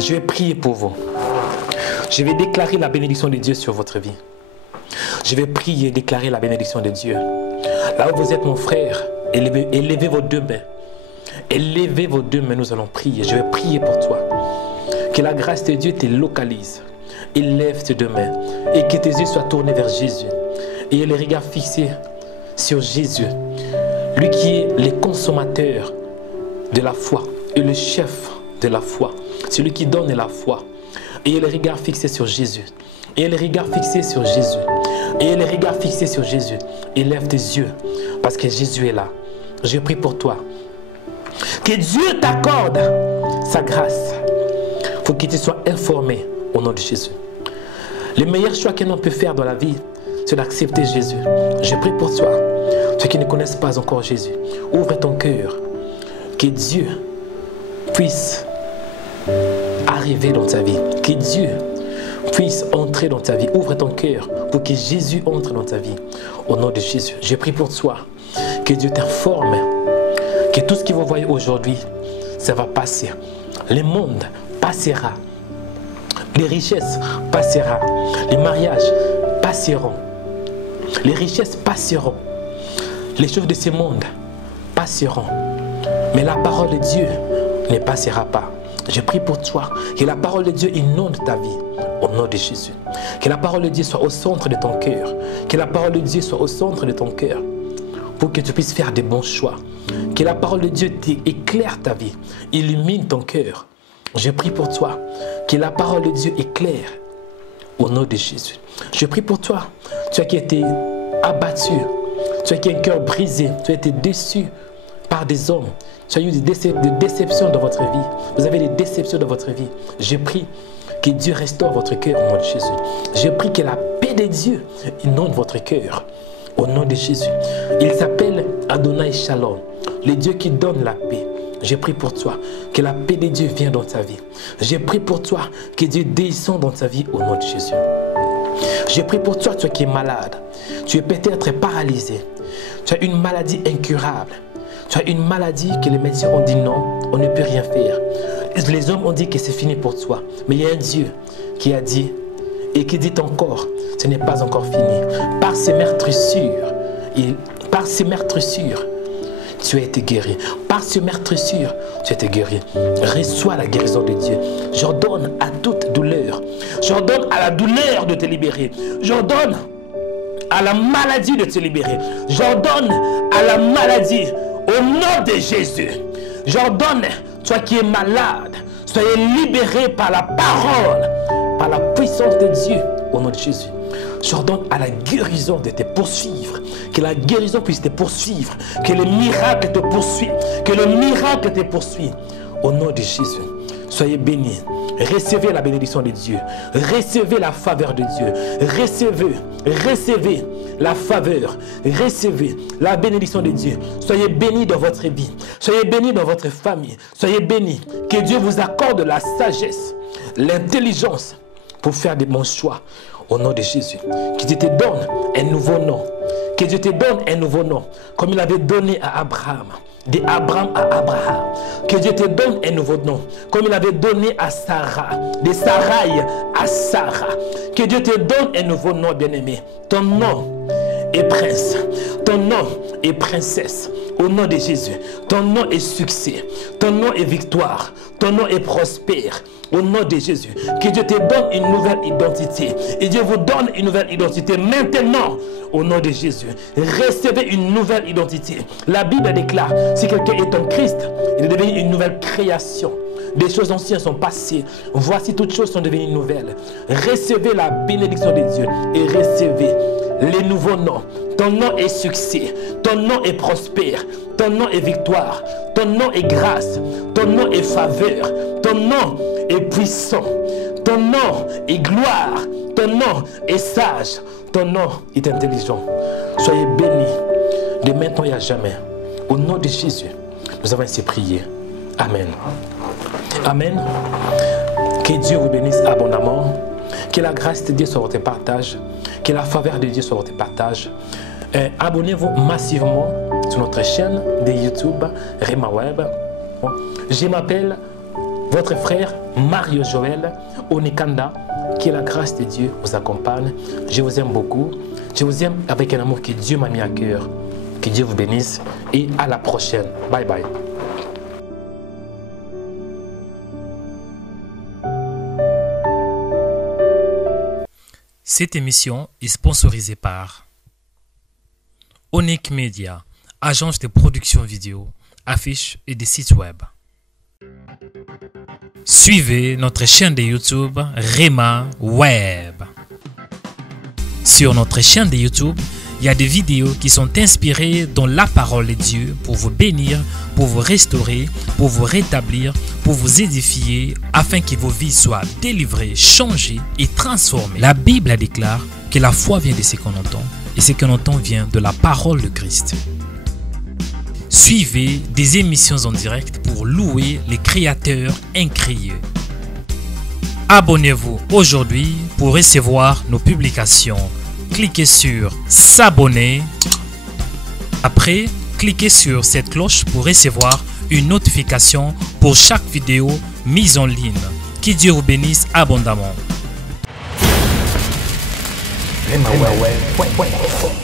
Je vais prier pour vous. Je vais déclarer la bénédiction de Dieu sur votre vie. Je vais prier et déclarer la bénédiction de Dieu. Là où vous êtes, mon frère, élevez vos deux mains. Élevez vos deux mains, nous allons prier. Je vais prier pour toi. Que la grâce de Dieu te localise. Élève tes deux mains et que tes yeux soient tournés vers Jésus. Et les regards fixés sur Jésus. Lui qui est le consommateur de la foi et le chef de la foi. Celui qui donne la foi. Et les regards fixés sur Jésus. Et les regards fixés sur Jésus. Et les regards fixés sur Jésus. Élève tes yeux parce que Jésus est là. Je prie pour toi. Que Dieu t'accorde sa grâce. Il faut que tu sois informé au nom de Jésus. Le meilleur choix qu'un homme peut faire dans la vie, c'est d'accepter Jésus. Je prie pour toi. Ceux qui ne connaissent pas encore Jésus, ouvre ton cœur. Que Dieu puisse arriver dans ta vie. Que Dieu puisse entrer dans ta vie. Ouvre ton cœur pour que Jésus entre dans ta vie. Au nom de Jésus, je prie pour toi. Que Dieu t'informe que tout ce que vous voyez aujourd'hui, ça va passer. Le monde passera. Les richesses passeront. Les mariages passeront. Les richesses passeront. Les choses de ce monde passeront. Mais la parole de Dieu ne passera pas. Je prie pour toi que la parole de Dieu inonde ta vie au nom de Jésus. Que la parole de Dieu soit au centre de ton cœur. Que la parole de Dieu soit au centre de ton cœur pour que tu puisses faire des bons choix. Que la parole de Dieu éclaire ta vie, illumine ton cœur. Je prie pour toi que la parole de Dieu éclaire au nom de Jésus. Je prie pour toi, tu as qui été abattu, tu as qui a un cœur brisé, tu as été déçu par des hommes. Tu as eu des déceptions dans votre vie. Vous avez des déceptions dans votre vie. Je prie que Dieu restaure votre cœur au nom de Jésus. Je prie que la paix de Dieu inonde votre cœur au nom de Jésus. Il s'appelle Adonai Shalom, le Dieu qui donne la paix. Je prie pour toi que la paix de Dieu vienne dans ta vie. Je prie pour toi que Dieu descende dans ta vie au nom de Jésus. Je prie pour toi, toi qui es malade. Tu es peut-être paralysé. Tu as une maladie incurable. Tu as une maladie que les médecins ont dit non, on ne peut rien faire. Les hommes ont dit que c'est fini pour toi. Mais il y a un Dieu qui a dit et qui dit encore, ce n'est pas encore fini. Par ses meurtrissures, tu as été guéri. Par ce meurtrissure, tu as été guéri. Reçois la guérison de Dieu. J'ordonne à toute douleur. J'ordonne à la douleur de te libérer. J'ordonne à la maladie de te libérer. J'ordonne à la maladie au nom de Jésus. J'ordonne, toi qui es malade, soyez libéré par la parole, par la puissance de Dieu au nom de Jésus. J'ordonne à la guérison de te poursuivre. Que la guérison puisse te poursuivre. Que le miracle te poursuive. Que le miracle te poursuive. Au nom de Jésus, soyez bénis. Recevez la bénédiction de Dieu. Recevez la faveur de Dieu. Recevez la faveur. Recevez la bénédiction de Dieu. Soyez bénis dans votre vie. Soyez bénis dans votre famille. Soyez bénis. Que Dieu vous accorde la sagesse, l'intelligence pour faire des bons choix. Au nom de Jésus. Que Dieu te donne un nouveau nom. Que Dieu te donne un nouveau nom. Comme il avait donné à Abraham. De Abraham à Abraham. Que Dieu te donne un nouveau nom. Comme il avait donné à Sarah. De Sarai à Sarah. Que Dieu te donne un nouveau nom, bien-aimé. Ton nom est prince. Ton nom est princesse. Au nom de Jésus. Ton nom est succès. Ton nom est victoire. Ton nom est prospère. Au nom de Jésus. Que Dieu te donne une nouvelle identité. Et Dieu vous donne une nouvelle identité maintenant. Au nom de Jésus. Recevez une nouvelle identité. La Bible déclare, si quelqu'un est en Christ, il est devenu une nouvelle création. Des choses anciennes sont passées. Voici toutes choses sont devenues nouvelles. Recevez la bénédiction de Dieu. Et recevez les nouveaux noms. Ton nom est succès. Ton nom est prospère. Ton nom est victoire. Ton nom est grâce. Ton nom est faveur. Ton nom est puissant. Ton nom est gloire. Ton nom est sage. Ton nom est intelligent. Soyez bénis de maintenant et à jamais. Au nom de Jésus, nous avons ainsi prié. Amen. Amen. Que Dieu vous bénisse abondamment. Que la grâce de Dieu soit votre partage. Que la faveur de Dieu soit votre partage. Abonnez-vous massivement sur notre chaîne de YouTube Rema Web. Je m'appelle votre frère Mario Joël Onikanda. Que la grâce de Dieu vous accompagne. Je vous aime beaucoup. Je vous aime avec un amour que Dieu m'a mis à cœur. Que Dieu vous bénisse et à la prochaine. Bye bye. Cette émission est sponsorisée par Onic Media, agence de production vidéo, affiches et des sites web. Suivez notre chaîne de YouTube Rema Web. Sur notre chaîne de YouTube, il y a des vidéos qui sont inspirées dans la parole de Dieu pour vous bénir, pour vous restaurer, pour vous rétablir, pour vous édifier, afin que vos vies soient délivrées, changées et transformées. La Bible déclare que la foi vient de ce qu'on entend, et ce qu'on entend vient de la parole de Christ. Suivez des émissions en direct pour louer les créateurs incréés. Abonnez-vous aujourd'hui pour recevoir nos publications. Cliquez sur s'abonner. Après, cliquez sur cette cloche pour recevoir une notification pour chaque vidéo mise en ligne. Que Dieu vous bénisse abondamment. Rema Web.